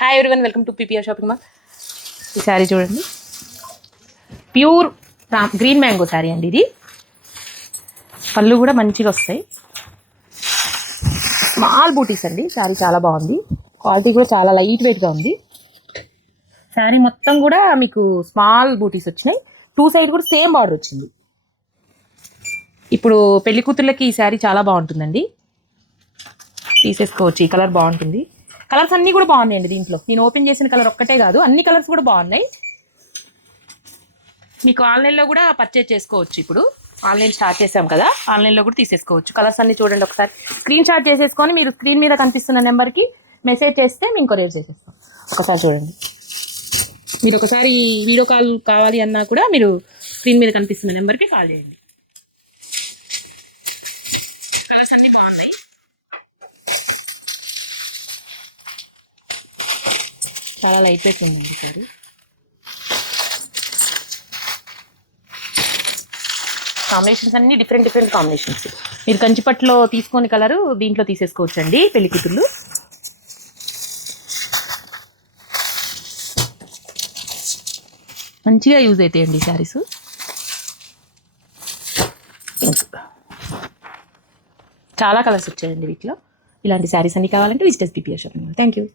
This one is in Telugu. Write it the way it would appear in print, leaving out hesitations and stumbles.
Hi everyone, welcome to PPR shopping mall. ఈ శారీ చూడండి, ప్యూర్ గ్రీన్ మ్యాంగో శారీ అండి. ఇది పళ్ళు కూడా మంచిగా వస్తాయి, స్మాల్ బూటీస్ అండి. శారీ చాలా బాగుంది, క్వాలిటీ కూడా చాలా లైట్ వెయిట్గా ఉంది. శారీ మొత్తం కూడా మీకు స్మాల్ బూటీస్ వచ్చినాయి, టూ సైడ్ కూడా సేమ్ బార్డర్ వచ్చింది. ఇప్పుడు పెళ్లి కూతుర్లకి ఈ శారీ చాలా బాగుంటుందండి, తీసేసుకోవచ్చు. ఈ కలర్ బాగుంటుంది. కలర్స్ అన్నీ కూడా బాగున్నాయండి దీంట్లో. నేను ఓపెన్ చేసిన కలర్ ఒక్కటే కాదు, అన్ని కలర్స్ కూడా బాగున్నాయి. మీకు ఆన్లైన్లో కూడా పర్చేజ్ చేసుకోవచ్చు. ఇప్పుడు ఆన్లైన్ స్టార్ట్ చేసాం కదా, ఆన్లైన్లో కూడా తీసేసుకోవచ్చు. కలర్స్ అన్నీ చూడండి ఒకసారి. స్క్రీన్ షాట్ చేసేసుకొని మీరు స్క్రీన్ మీద కనిపిస్తున్న నెంబర్కి మెసేజ్ చేస్తే మేము కొరియర్ చేసేస్తాం. ఒకసారి చూడండి. మీరు ఒకసారి వీడియో కాల్ కావాలి అన్నా కూడా మీరు స్క్రీన్ మీద కనిపిస్తున్న నెంబర్కి కాల్ చేయండి. కలర్స్ అన్నీ బాగున్నాయి. చాలా లైట్ వెయిట్ ఉందండి సారీ. కాంబినేషన్స్ అన్ని డిఫరెంట్ కాంబినేషన్స్. మీరు కంచిపట్టులో తీసుకొని కలరు దీంట్లో తీసేసుకోవచ్చు అండి పెళ్లి కూతుళ్ళు. మంచిగా యూజ్ అవుతాయండి శారీస్. చాలా కలర్స్ వచ్చాయండి వీటిలో. ఇలాంటి శారీస్ అన్ని కావాలంటే visit PPR shopping mall. Thank you.